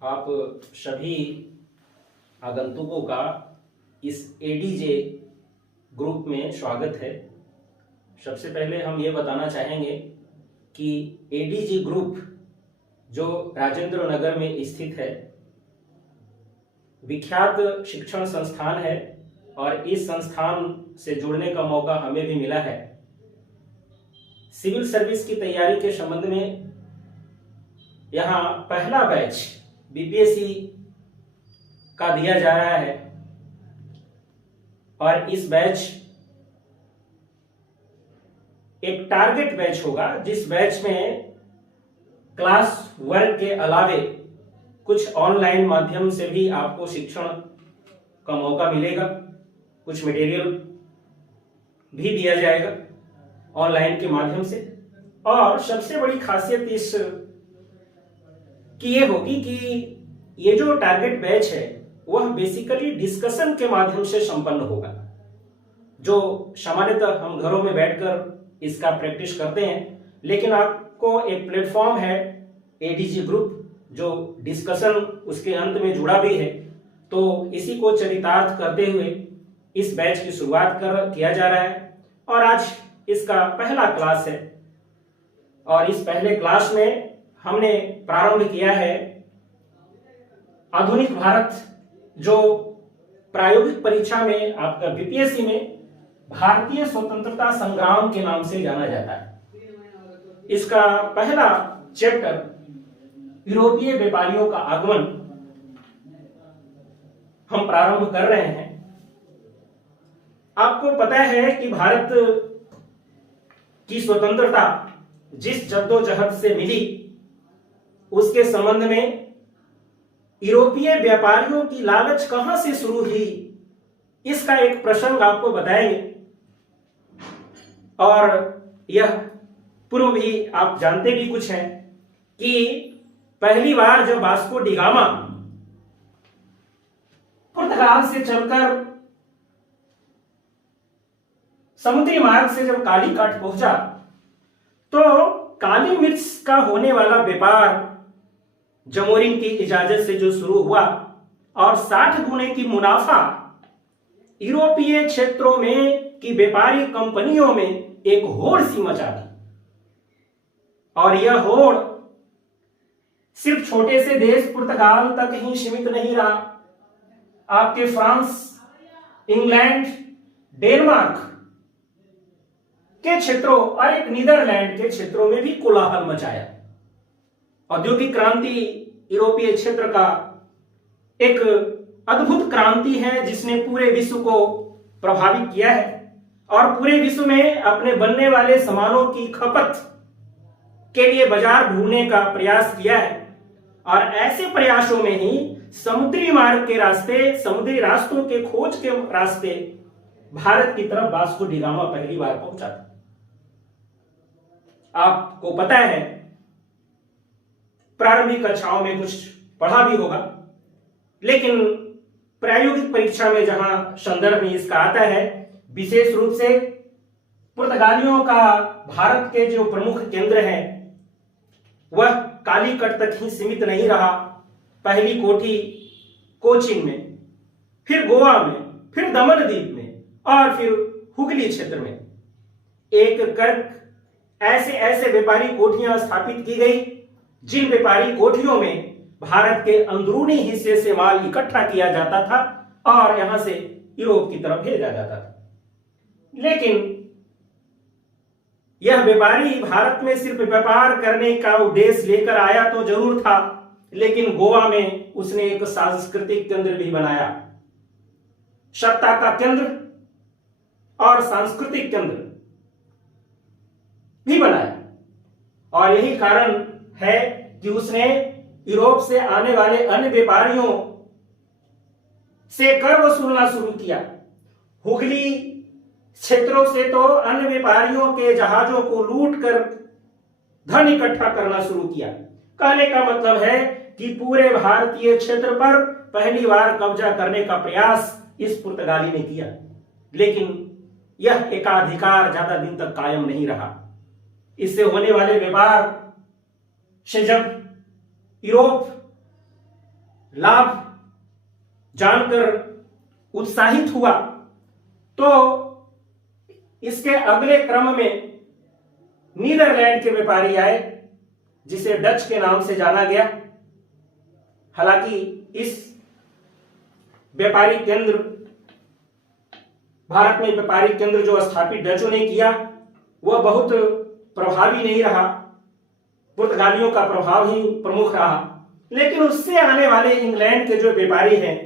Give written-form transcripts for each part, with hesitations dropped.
आप सभी आगंतुकों का इस एडीजे ग्रुप में स्वागत है। सबसे पहले हम ये बताना चाहेंगे कि एडीजे ग्रुप जो राजेंद्र नगर में स्थित है, विख्यात शिक्षण संस्थान है और इस संस्थान से जुड़ने का मौका हमें भी मिला है। सिविल सर्विस की तैयारी के संबंध में यहाँ पहला बैच बीपीएससी का दिया जा रहा है और इस बैच एक टारगेट बैच होगा, जिस बैच में क्लास वर्क के अलावे कुछ ऑनलाइन माध्यम से भी आपको शिक्षण का मौका मिलेगा। कुछ मटेरियल भी दिया जाएगा ऑनलाइन के माध्यम से। और सबसे बड़ी खासियत इस की ये होगी कि ये जो टारगेट बैच है वह बेसिकली डिस्कशन के माध्यम से संपन्न होगा। जो सामान्यतः हम घरों में बैठकर इसका प्रैक्टिस करते हैं, लेकिन आपको एक प्लेटफॉर्म है एडीजी ग्रुप जो डिस्कशन उसके अंत में जुड़ा भी है। तो इसी को चरितार्थ करते हुए इस बैच की शुरुआत किया जा रहा है और आज इसका पहला क्लास है। और इस पहले क्लास में हमने प्रारंभ किया है आधुनिक भारत, जो प्रायोगिक परीक्षा में आपका बीपीएससी में भारतीय स्वतंत्रता संग्राम के नाम से जाना जाता है। इसका पहला चैप्टर यूरोपीय व्यापारियों का आगमन हम प्रारंभ कर रहे हैं। आपको पता है कि भारत की स्वतंत्रता जिस जद्दोजहद से मिली, उसके संबंध में यूरोपीय व्यापारियों की लालच कहां से शुरू हुई, इसका एक प्रसंग आपको बताएंगे। और यह पूर्व भी आप जानते भी कुछ हैं कि पहली बार जब वास्को डी गामा पुर्तगाल से चलकर समुद्री मार्ग से जब कालीकट पहुंचा, तो काली मिर्च का होने वाला व्यापार जमोरिन की इजाजत से जो शुरू हुआ और 60 गुने की मुनाफा यूरोपीय क्षेत्रों में की व्यापारी कंपनियों में एक होड़ सी मचा दी। और यह होड़ सिर्फ छोटे से देश पुर्तगाल तक ही सीमित नहीं रहा। आपके फ्रांस, इंग्लैंड, डेनमार्क के क्षेत्रों और एक नीदरलैंड के क्षेत्रों में भी कोलाहल मचाया। औद्योगिक क्रांति यूरोपीय क्षेत्र का एक अद्भुत क्रांति है जिसने पूरे विश्व को प्रभावित किया है और पूरे विश्व में अपने बनने वाले सामानों की खपत के लिए बाजार ढूंढने का प्रयास किया है। और ऐसे प्रयासों में ही समुद्री मार्ग के रास्ते, समुद्री रास्तों के खोज के रास्ते भारत की तरफ वास्को डी गामा पहली बार पहुंचा था। आपको पता है, प्रारंभिक कक्षाओं में कुछ पढ़ा भी होगा, लेकिन प्रायोगिक परीक्षा में जहां संदर्भ में इसका आता है, विशेष रूप से पुर्तगालियों का भारत के जो प्रमुख केंद्र है वह कालीकट तक ही सीमित नहीं रहा। पहली कोठी कोचीन में, फिर गोवा में, फिर दमन द्वीप में और फिर हुगली क्षेत्र में एक कर ऐसे ऐसे व्यापारी कोठियां स्थापित की गई, जिन व्यापारी कोठियों में भारत के अंदरूनी हिस्से से माल इकट्ठा किया जाता था और यहां से यूरोप की तरफ भेजा जाता था। लेकिन यह व्यापारी भारत में सिर्फ व्यापार करने का उद्देश्य लेकर आया तो जरूर था, लेकिन गोवा में उसने एक सांस्कृतिक केंद्र भी बनाया, सत्ता का केंद्र और सांस्कृतिक केंद्र भी बनाया। और यही कारण है कि उसने यूरोप से आने वाले अन्य व्यापारियों से कर वसूलना शुरू किया। हुगली क्षेत्रों से तो अन्य व्यापारियों के जहाजों को लूट कर धन इकट्ठा करना शुरू किया। कहने का मतलब है कि पूरे भारतीय क्षेत्र पर पहली बार कब्जा करने का प्रयास इस पुर्तगाली ने किया, लेकिन यह एकाधिकार ज्यादा दिन तक कायम नहीं रहा। इससे होने वाले व्यापार से जब यूरोप लाभ जानकर उत्साहित हुआ तो इसके अगले क्रम में नीदरलैंड के व्यापारी आए, जिसे डच के नाम से जाना गया। हालांकि इस व्यापारिक केंद्र, भारत में व्यापारिक केंद्र जो स्थापित डचों ने किया वह बहुत प्रभावी नहीं रहा, पुर्तगालियों का प्रभाव ही प्रमुख रहा। लेकिन उससे आने वाले इंग्लैंड के जो व्यापारी हैं,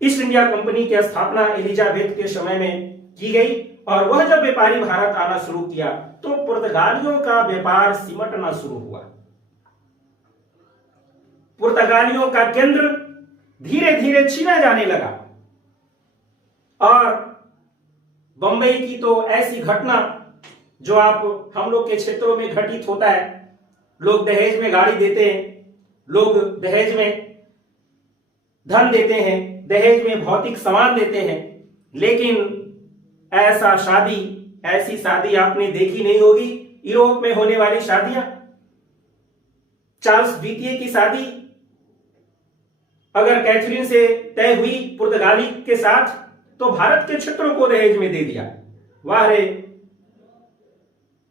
ईस्ट इंडिया कंपनी की स्थापना एलिजाबेथ के समय में की गई और वह जब व्यापारी भारत आना शुरू किया तो पुर्तगालियों का व्यापार सिमटना शुरू हुआ। पुर्तगालियों का केंद्र धीरे धीरे छीना जाने लगा और बंबई की तो ऐसी घटना जो आप हम लोग के क्षेत्रों में घटित होता है, लोग दहेज में गाड़ी देते हैं, लोग दहेज में धन देते हैं, दहेज में भौतिक सामान देते हैं, लेकिन ऐसी शादी आपने देखी नहीं होगी। यूरोप में होने वाली शादियां, चार्ल्स द्वितीय की शादी अगर कैथरीन से तय हुई पुर्तगाली के साथ तो भारत के क्षेत्रों को दहेज में दे दिया। वाह रे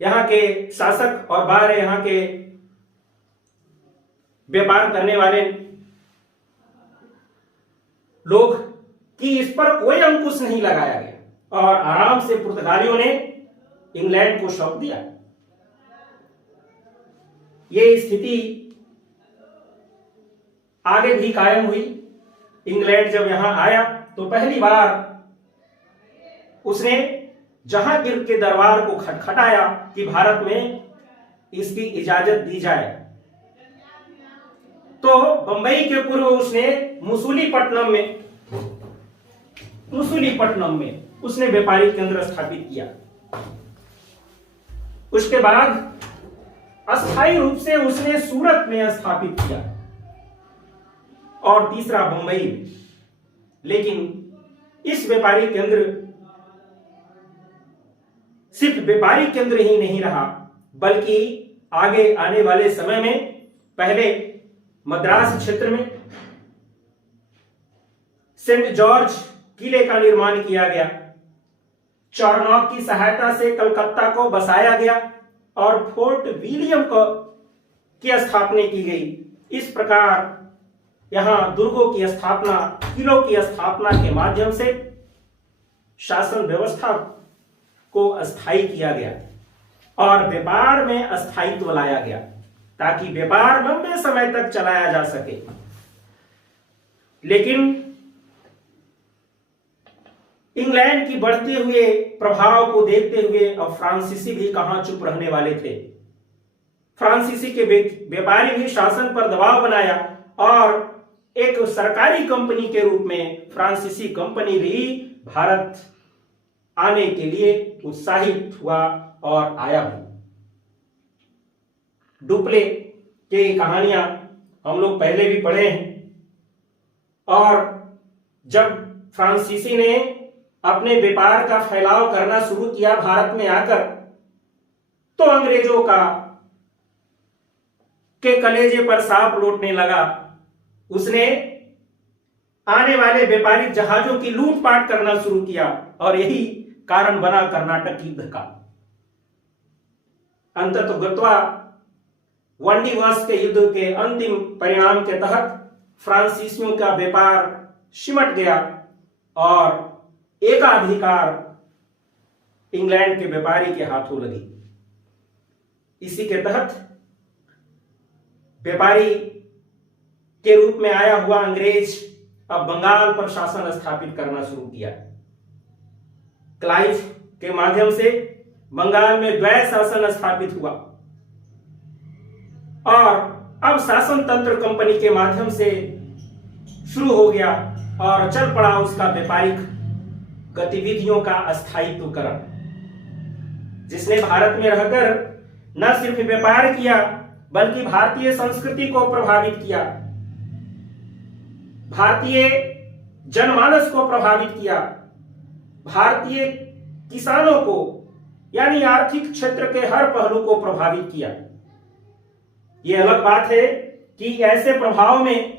यहां के शासक और वाह रे यहां के व्यापार करने वाले लोग कि इस पर कोई अंकुश नहीं लगाया गया और आराम से पुर्तगालियों ने इंग्लैंड को सौंप दिया। ये स्थिति आगे भी कायम हुई। इंग्लैंड जब यहां आया तो पहली बार उसने जहांगीर के दरबार को खटखटाया कि भारत में इसकी इजाजत दी जाए। तो बंबई के पूर्व उसने मुसुलीपट्टनम में उसने व्यापारिक केंद्र स्थापित किया। उसके बाद अस्थायी रूप से उसने सूरत में स्थापित किया और तीसरा बंबई में। लेकिन इस व्यापारिक केंद्र सिर्फ व्यापारिक केंद्र ही नहीं रहा, बल्कि आगे आने वाले समय में पहले मद्रास क्षेत्र में सेंट जॉर्ज किले का निर्माण किया गया, चारनॉक की सहायता से कलकत्ता को बसाया गया और फोर्ट विलियम की स्थापना की गई। इस प्रकार यहां दुर्गों की स्थापना, किलों की स्थापना के माध्यम से शासन व्यवस्था को अस्थायी किया गया और व्यापार में अस्थायित्व लाया गया ताकि व्यापार लंबे समय तक चलाया जा सके। लेकिन इंग्लैंड की बढ़ते हुए प्रभाव को देखते हुए अब फ्रांसीसी भी कहां चुप रहने वाले थे। फ्रांसीसी के व्यापारी भी शासन पर दबाव बनाया और एक सरकारी कंपनी के रूप में फ्रांसीसी कंपनी भी भारत आने के लिए उत्साहित हुआ और आया भी। डुप्ले की कहानियां हम लोग पहले भी पढ़े हैं और जब फ्रांसीसी ने अपने व्यापार का फैलाव करना शुरू किया भारत में आकर तो अंग्रेजों के कलेजे पर सांप लौटने लगा। उसने आने वाले व्यापारिक जहाजों की लूटपाट करना शुरू किया और यही कारण बना कर्नाटक युद्ध का। अंततोगत्वा वंडीवर्स के युद्ध के अंतिम परिणाम के तहत फ्रांसीसियों का व्यापार सिमट गया और एकाधिकार इंग्लैंड के व्यापारी के हाथों लगी। इसी के तहत व्यापारी के रूप में आया हुआ अंग्रेज अब बंगाल पर शासन स्थापित करना शुरू किया। क्लाइव के माध्यम से बंगाल में द्वैध शासन स्थापित हुआ और अब शासन तंत्र कंपनी के माध्यम से शुरू हो गया और चल पड़ा उसका व्यापारिक गतिविधियों का अस्थायित्वकरण, जिसने भारत में रहकर न सिर्फ व्यापार किया बल्कि भारतीय संस्कृति को प्रभावित किया, भारतीय जनमानस को प्रभावित किया, भारतीय किसानों को यानी आर्थिक क्षेत्र के हर पहलू को प्रभावित किया। यह अलग बात है कि ऐसे प्रभाव में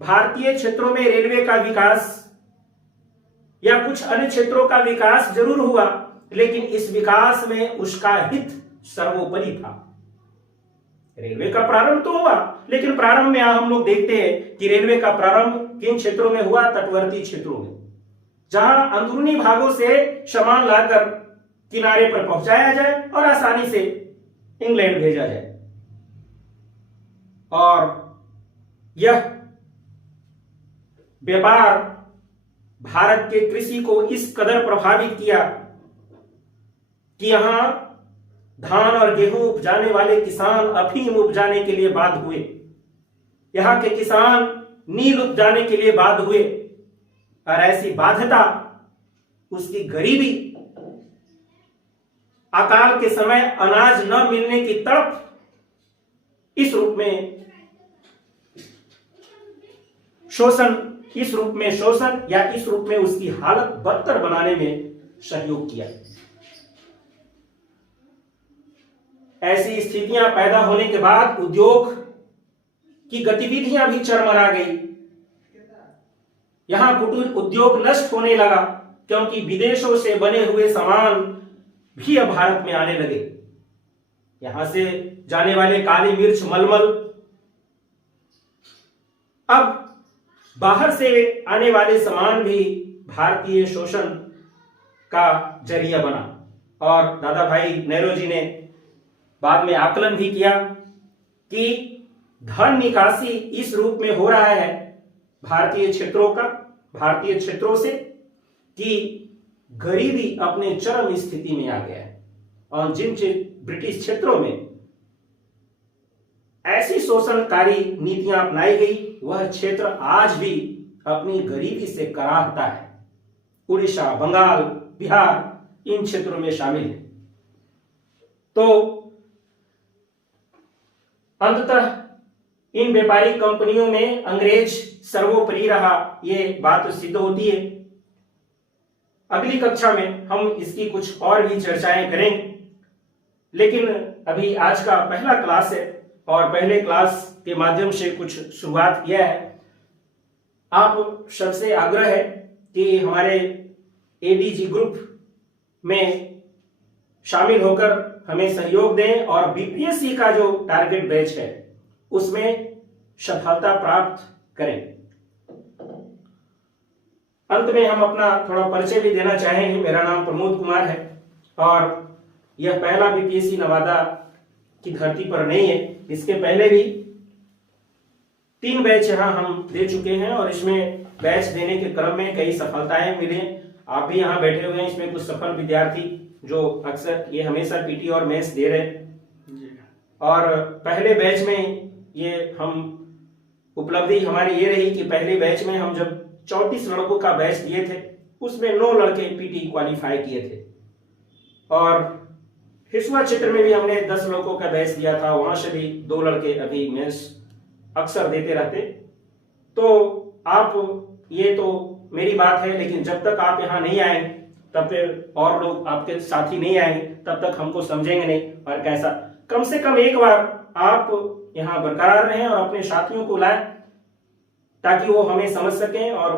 भारतीय क्षेत्रों में रेलवे का विकास या कुछ अन्य क्षेत्रों का विकास जरूर हुआ, लेकिन इस विकास में उसका हित सर्वोपरि था। रेलवे का प्रारंभ तो हुआ, लेकिन प्रारंभ में हम लोग देखते हैं कि रेलवे का प्रारंभ किन क्षेत्रों में हुआ? तटवर्ती क्षेत्रों में, जहां अंदरूनी भागों से सामान लाकर किनारे पर पहुंचाया जाए और आसानी से इंग्लैंड भेजा जाए। और यह व्यापार भारत के कृषि को इस कदर प्रभावित किया कि यहां धान और गेहूं उपजाने वाले किसान अफीम उपजाने के लिए बाध्य हुए, यहां के किसान नील उपजाने के लिए बाध्य हुए। और ऐसी बाध्यता, उसकी गरीबी, अकाल के समय अनाज न मिलने की तड़प, इस रूप में शोषण या इस रूप में उसकी हालत बदतर बनाने में सहयोग किया। ऐसी स्थितियां पैदा होने के बाद उद्योग की गतिविधियां भी चरमरा गई। यहां कुटीर उद्योग नष्ट होने लगा, क्योंकि विदेशों से बने हुए सामान भी अब भारत में आने लगे। यहां से जाने वाले काली मिर्च, मलमल अब बाहर से आने वाले सामान भी भारतीय शोषण का जरिया बना। और दादा भाई नेहरू ने बाद में आकलन भी किया कि धन निकासी इस रूप में हो रहा है भारतीय क्षेत्रों से कि गरीबी अपने चरम स्थिति में आ गया है। और जिन ब्रिटिश क्षेत्रों में ऐसी शोषणकारी नीतियां अपनाई गई, वह क्षेत्र आज भी अपनी गरीबी से कराहता है। उड़ीसा, बंगाल, बिहार इन क्षेत्रों में शामिल है। तो अंततः इन व्यापारिक कंपनियों में अंग्रेज सर्वोपरि रहा, ये बात सिद्ध होती है। अगली कक्षा में हम इसकी कुछ और भी चर्चाएं करेंगे, लेकिन अभी आज का पहला क्लास है और पहले क्लास के माध्यम से कुछ शुरुआत किया है। आप सबसे आग्रह है कि हमारे एडीजी ग्रुप में शामिल होकर हमें सहयोग दें और बीपीएससी का जो टारगेट बैच है उसमें सफलता प्राप्त करें। अंत में हम अपना थोड़ा परिचय भी देना चाहेंगे। मेरा नाम प्रमोद कुमार है और यह पहला बीपीएससी नवादा की धरती पर नहीं है। इसके पहले भी 3 बैच यहां हम दे चुके हैं और इसमें बैच देने के क्रम में कई सफलताएं मिली। आप भी यहां बैठे हुए हैं, इसमें कुछ सफल विद्यार्थी जो अक्सर ये हमेशा पीटी और मेंस दे रहे हैं। और पहले बैच में ये हम उपलब्धि हमारी ये रही कि पहले बैच में हम जब 34 लड़कों का बैच दिए थे, उसमें 9 लड़के पीटी क्वालिफाई किए थे। और हिसुआ क्षेत्र में भी हमने 10 लड़कों का बैच दिया था, वहां से भी 2 लड़के अभी मेंस अक्सर देते रहते। तो आप, ये तो मेरी बात है, लेकिन जब तक आप यहाँ नहीं आए, तब तक और लोग आपके साथी नहीं आएंगे, तब तक हमको समझेंगे नहीं। और कैसा, कम से कम एक बार आप यहाँ बरकरार रहें और अपने साथियों को लाएं ताकि वो हमें समझ सकें और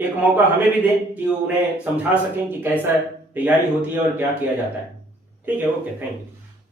एक मौका हमें भी दें कि उन्हें समझा सकें कि कैसा तैयारी होती है और क्या किया जाता है। ठीक है, ओके, थैंक यू।